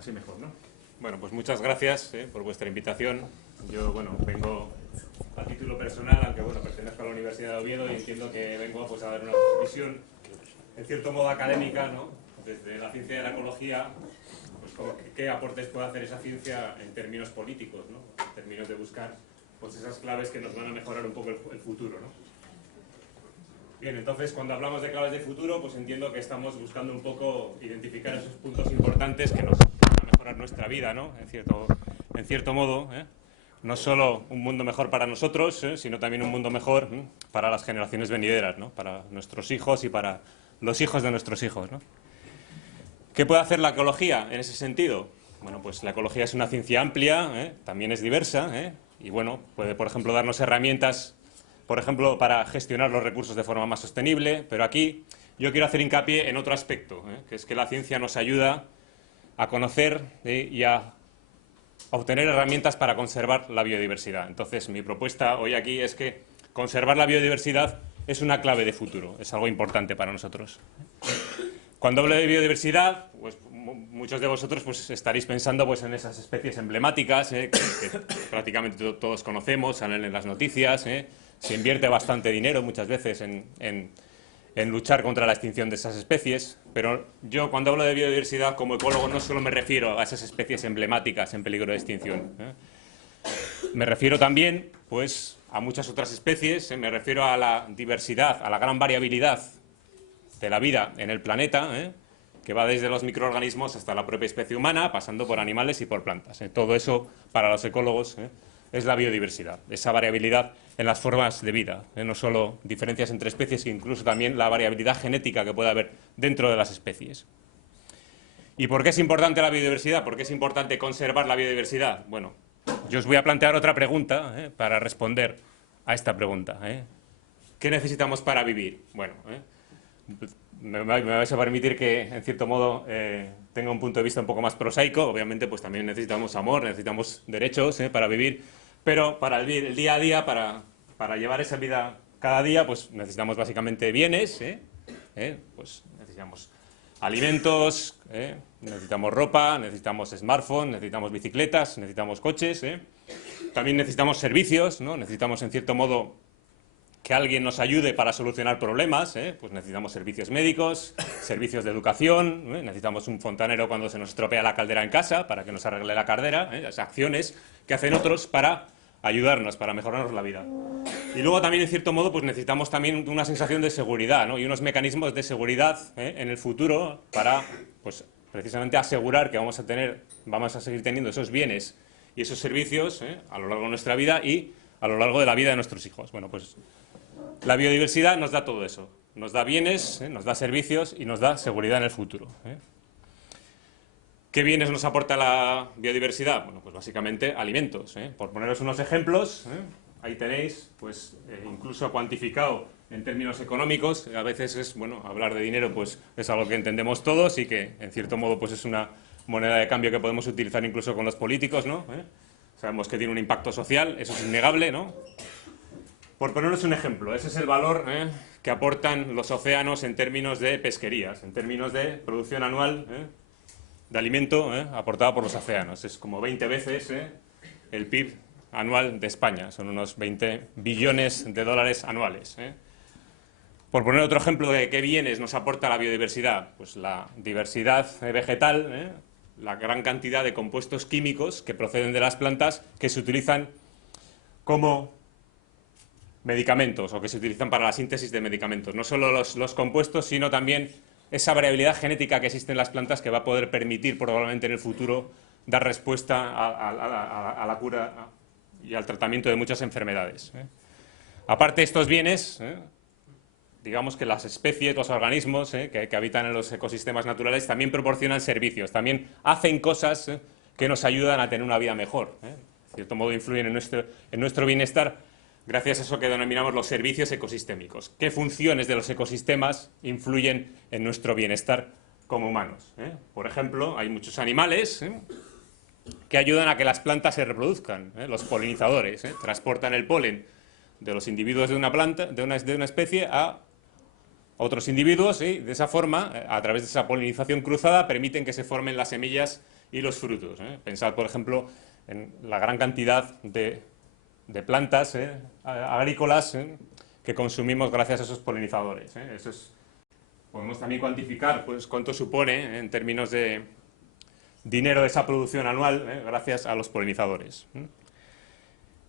Así mejor, ¿no? Bueno, pues muchas gracias por vuestra invitación. Yo, bueno, vengo a título personal, aunque bueno, pertenezco a la Universidad de Oviedo y entiendo que vengo pues, a dar una visión, en cierto modo académica, ¿no? Desde la ciencia de la ecología, pues como qué aportes puede hacer esa ciencia en términos políticos, ¿no? En términos de buscar pues, esas claves que nos van a mejorar un poco el futuro, ¿no? Bien, entonces cuando hablamos de claves de futuro, pues entiendo que estamos buscando un poco identificar esos puntos importantes que nos van a mejorar nuestra vida, ¿no? En cierto modo, no solo un mundo mejor para nosotros, sino también un mundo mejor para las generaciones venideras, ¿no? Para nuestros hijos y para los hijos de nuestros hijos, ¿no? ¿Qué puede hacer la ecología en ese sentido? Bueno, pues la ecología es una ciencia amplia, también es diversa, y bueno, puede, por ejemplo, darnos herramientas, por ejemplo, para gestionar los recursos de forma más sostenible, pero aquí yo quiero hacer hincapié en otro aspecto, que es que la ciencia nos ayuda a conocer y a obtener herramientas para conservar la biodiversidad. Entonces, mi propuesta hoy aquí es que conservar la biodiversidad es una clave de futuro, es algo importante para nosotros. Cuando hablo de biodiversidad, pues muchos de vosotros pues, estaréis pensando pues, en esas especies emblemáticas que prácticamente todos conocemos, salen en las noticias, se invierte bastante dinero muchas veces en luchar contra la extinción de esas especies, pero yo cuando hablo de biodiversidad como ecólogo no solo me refiero a esas especies emblemáticas en peligro de extinción. Me refiero también pues, a muchas otras especies, me refiero a la diversidad, a la gran variabilidad de la vida en el planeta, que va desde los microorganismos hasta la propia especie humana, pasando por animales y por plantas. Todo eso, para los ecólogos, es la biodiversidad, esa variabilidad en las formas de vida, no solo diferencias entre especies, sino incluso también la variabilidad genética que puede haber dentro de las especies. ¿Y por qué es importante la biodiversidad? ¿Por qué es importante conservar la biodiversidad? Bueno, yo os voy a plantear otra pregunta para responder a esta pregunta. ¿Qué necesitamos para vivir? Bueno, me vais a permitir que, en cierto modo, tenga un punto de vista un poco más prosaico. Obviamente, pues también necesitamos amor, necesitamos derechos para vivir, pero para el día a día, para llevar esa vida cada día, pues necesitamos básicamente bienes, pues necesitamos alimentos, necesitamos ropa, necesitamos smartphones, necesitamos bicicletas, necesitamos coches, también necesitamos servicios, ¿no? Necesitamos, en cierto modo, que alguien nos ayude para solucionar problemas, pues necesitamos servicios médicos, servicios de educación, necesitamos un fontanero cuando se nos estropea la caldera en casa para que nos arregle la caldera, las acciones que hacen otros para ayudarnos, para mejorarnos la vida. Y luego también, en cierto modo, pues necesitamos también una sensación de seguridad, ¿no? Y unos mecanismos de seguridad en el futuro para, pues, precisamente asegurar que vamos a seguir teniendo esos bienes y esos servicios a lo largo de nuestra vida y a lo largo de la vida de nuestros hijos. Bueno, pues la biodiversidad nos da todo eso, nos da bienes, nos da servicios y nos da seguridad en el futuro. ¿Qué bienes nos aporta la biodiversidad? Bueno, pues básicamente alimentos. Por poneros unos ejemplos, ahí tenéis, pues incluso cuantificado en términos económicos. A veces es, bueno, hablar de dinero pues es algo que entendemos todos y que en cierto modo pues es una moneda de cambio que podemos utilizar incluso con los políticos, ¿no? Sabemos que tiene un impacto social, eso es innegable, ¿no? Por poneros un ejemplo, ese es el valor que aportan los océanos en términos de pesquerías, en términos de producción anual de alimento aportado por los océanos. Es como 20 veces el PIB anual de España, son unos 20 billones de dólares anuales. Por poner otro ejemplo de qué bienes nos aporta la biodiversidad, pues la diversidad vegetal, la gran cantidad de compuestos químicos que proceden de las plantas que se utilizan como medicamentos o que se utilizan para la síntesis de medicamentos. No solo los compuestos, sino también esa variabilidad genética que existe en las plantas que va a poder permitir probablemente en el futuro dar respuesta a la cura y al tratamiento de muchas enfermedades. Aparte de estos bienes, digamos que las especies, los organismos que habitan en los ecosistemas naturales también proporcionan servicios, también hacen cosas que nos ayudan a tener una vida mejor. De cierto modo influyen en nuestro bienestar gracias a eso que denominamos los servicios ecosistémicos. ¿Qué funciones de los ecosistemas influyen en nuestro bienestar como humanos? Por ejemplo, hay muchos animales que ayudan a que las plantas se reproduzcan. Los polinizadores transportan el polen de los individuos de una planta, de una especie a otros individuos y de esa forma, a través de esa polinización cruzada, permiten que se formen las semillas y los frutos. Pensad, por ejemplo, en la gran cantidad de plantas agrícolas que consumimos gracias a esos polinizadores. Podemos también cuantificar pues, cuánto supone en términos de dinero esa producción anual gracias a los polinizadores.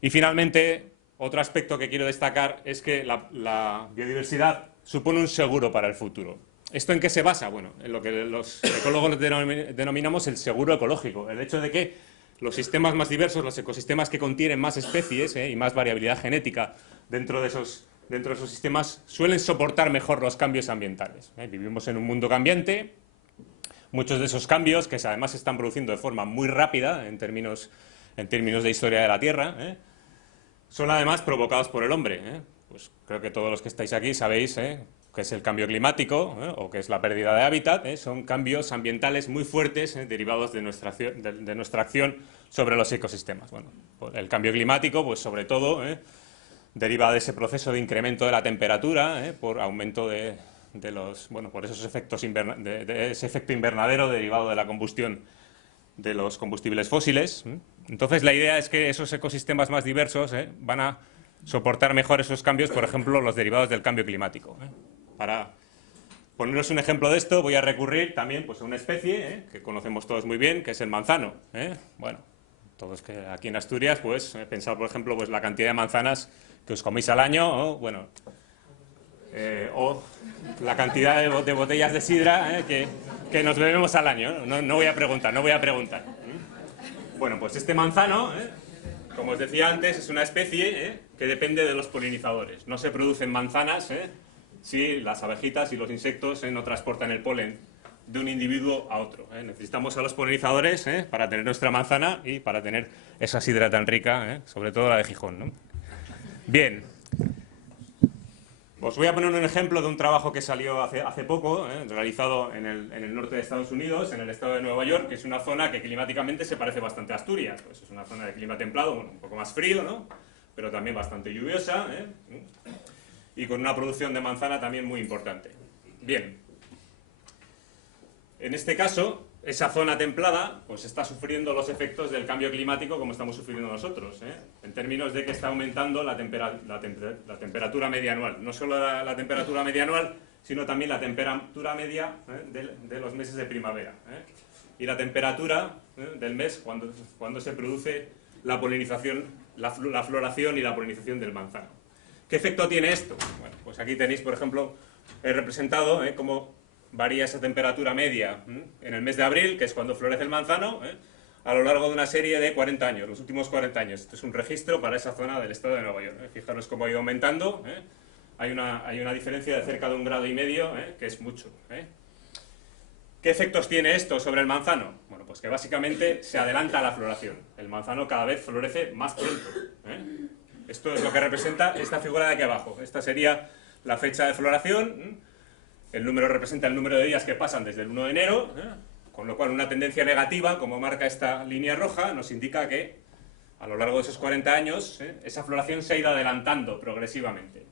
Y finalmente, otro aspecto que quiero destacar es que la biodiversidad supone un seguro para el futuro. ¿Esto en qué se basa? Bueno, en lo que los ecólogos denominamos el seguro ecológico, el hecho de que los sistemas más diversos, los ecosistemas que contienen más especies y más variabilidad genética dentro de esos sistemas, suelen soportar mejor los cambios ambientales. Vivimos en un mundo cambiante, muchos de esos cambios, que además se están produciendo de forma muy rápida en términos de historia de la Tierra, son además provocados por el hombre. Pues creo que todos los que estáis aquí sabéis que es el cambio climático o que es la pérdida de hábitat. Son cambios ambientales muy fuertes derivados de nuestra acción sobre los ecosistemas. Bueno, el cambio climático, pues sobre todo, deriva de ese proceso de incremento de la temperatura por aumento por esos efectos de ese efecto invernadero derivado de la combustión de los combustibles fósiles. Entonces la idea es que esos ecosistemas más diversos van a soportar mejor esos cambios, por ejemplo, los derivados del cambio climático. Para poneros un ejemplo de esto, voy a recurrir también pues, a una especie que conocemos todos muy bien, que es el manzano. Bueno, todos que aquí en Asturias, pues pensad, por ejemplo, pues la cantidad de manzanas que os coméis al año, o la cantidad de botellas de sidra que nos bebemos al año. No voy a preguntar. Bueno, pues este manzano, como os decía antes, es una especie que depende de los polinizadores. No se producen manzanas si las abejitas y los insectos no transportan el polen de un individuo a otro. Necesitamos a los polinizadores para tener nuestra manzana y para tener esa sidra tan rica, sobre todo la de Gijón, ¿no? Bien. Os voy a poner un ejemplo de un trabajo que salió hace poco, realizado en el norte de Estados Unidos, en el estado de Nueva York, que es una zona que climáticamente se parece bastante a Asturias. Pues es una zona de clima templado, un poco más frío, ¿no? Pero también bastante lluviosa, y con una producción de manzana también muy importante. Bien. En este caso, esa zona templada pues está sufriendo los efectos del cambio climático como estamos sufriendo nosotros, en términos de que está aumentando la temperatura media anual. No solo la temperatura media anual, sino también la temperatura media de los meses de primavera. Y la temperatura del mes cuando se produce la polinización, la floración y la polinización del manzano. ¿Qué efecto tiene esto? Bueno, pues aquí tenéis, por ejemplo, he representado cómo varía esa temperatura media en el mes de abril, que es cuando florece el manzano, a lo largo de una serie de 40 años, los últimos 40 años. Este es un registro para esa zona del estado de Nueva York. Fijaros cómo ha ido aumentando. Hay una diferencia de cerca de 1,5 grados, que es mucho. ¿Qué efectos tiene esto sobre el manzano? Bueno, pues que básicamente se adelanta la floración. El manzano cada vez florece más pronto. Esto es lo que representa esta figura de aquí abajo. Esta sería la fecha de floración. El número representa el número de días que pasan desde el 1 de enero, con lo cual una tendencia negativa, como marca esta línea roja, nos indica que a lo largo de esos 40 años esa floración se ha ido adelantando progresivamente.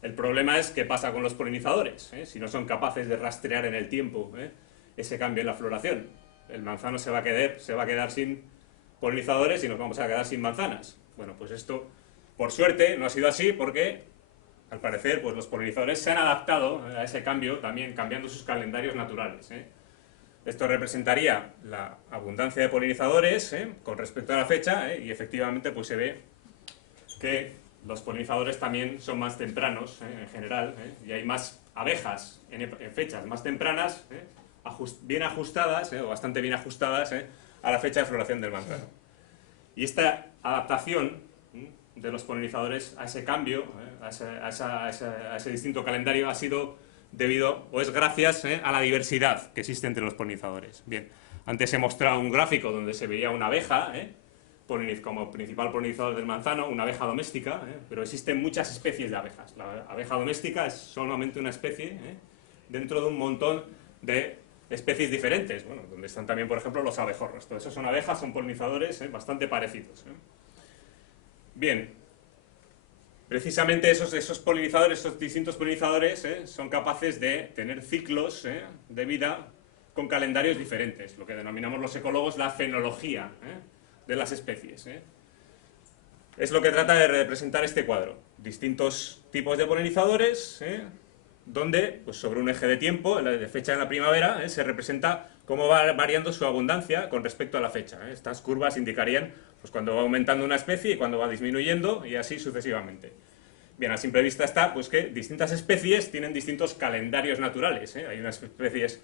El problema es qué pasa con los polinizadores, si no son capaces de rastrear en el tiempo ese cambio en la floración. El manzano se va a quedar sin polinizadores y nos vamos a quedar sin manzanas. Bueno, pues esto, por suerte, no ha sido así porque al parecer, pues los polinizadores se han adaptado a ese cambio, también cambiando sus calendarios naturales. Esto representaría la abundancia de polinizadores con respecto a la fecha, y efectivamente pues se ve que los polinizadores también son más tempranos en general, y hay más abejas en fechas más tempranas, bien ajustadas, o bastante bien ajustadas, a la fecha de floración del manzano. Y esta adaptación de los polinizadores a ese cambio, a ese distinto calendario, ha sido debido, o es gracias a la diversidad que existe entre los polinizadores. Bien, antes he mostrado un gráfico donde se veía una abeja como principal polinizador del manzano, una abeja doméstica, pero existen muchas especies de abejas. La abeja doméstica es solamente una especie dentro de un montón de especies diferentes, bueno, donde están también, por ejemplo, los abejorros. Todo eso son abejas, son polinizadores bastante parecidos. Bien, precisamente esos polinizadores, esos distintos polinizadores, son capaces de tener ciclos de vida con calendarios diferentes, lo que denominamos los ecólogos la fenología de las especies. Es lo que trata de representar este cuadro. Distintos tipos de polinizadores, donde pues sobre un eje de tiempo, de fecha en la primavera, se representa cómo va variando su abundancia con respecto a la fecha. Estas curvas indicarían pues, cuando va aumentando una especie y cuando va disminuyendo, y así sucesivamente. Bien, a simple vista está pues, que distintas especies tienen distintos calendarios naturales. Hay unas especies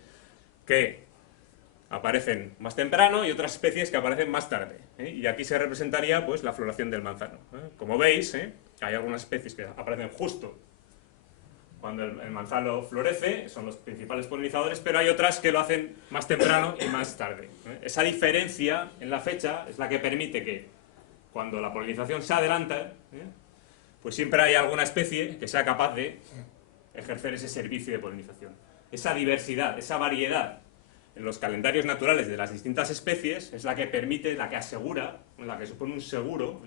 que aparecen más temprano y otras especies que aparecen más tarde. Y aquí se representaría pues, la floración del manzano. Como veis, hay algunas especies que aparecen justo cuando el manzano florece, son los principales polinizadores, pero hay otras que lo hacen más temprano y más tarde. Esa diferencia en la fecha es la que permite que cuando la polinización se adelanta, pues siempre hay alguna especie que sea capaz de ejercer ese servicio de polinización. Esa diversidad, esa variedad en los calendarios naturales de las distintas especies es la que permite, la que asegura, la que supone un seguro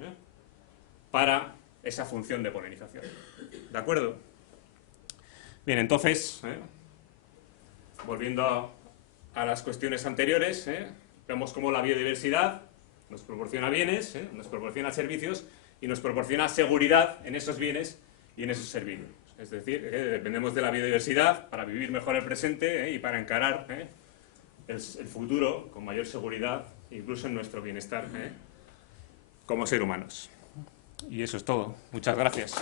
para esa función de polinización. ¿De acuerdo? Bien, entonces, volviendo a las cuestiones anteriores, vemos cómo la biodiversidad nos proporciona bienes, nos proporciona servicios y nos proporciona seguridad en esos bienes y en esos servicios. Es decir, dependemos de la biodiversidad para vivir mejor el presente y para encarar el futuro con mayor seguridad, incluso en nuestro bienestar como seres humanos. Y eso es todo. Muchas gracias.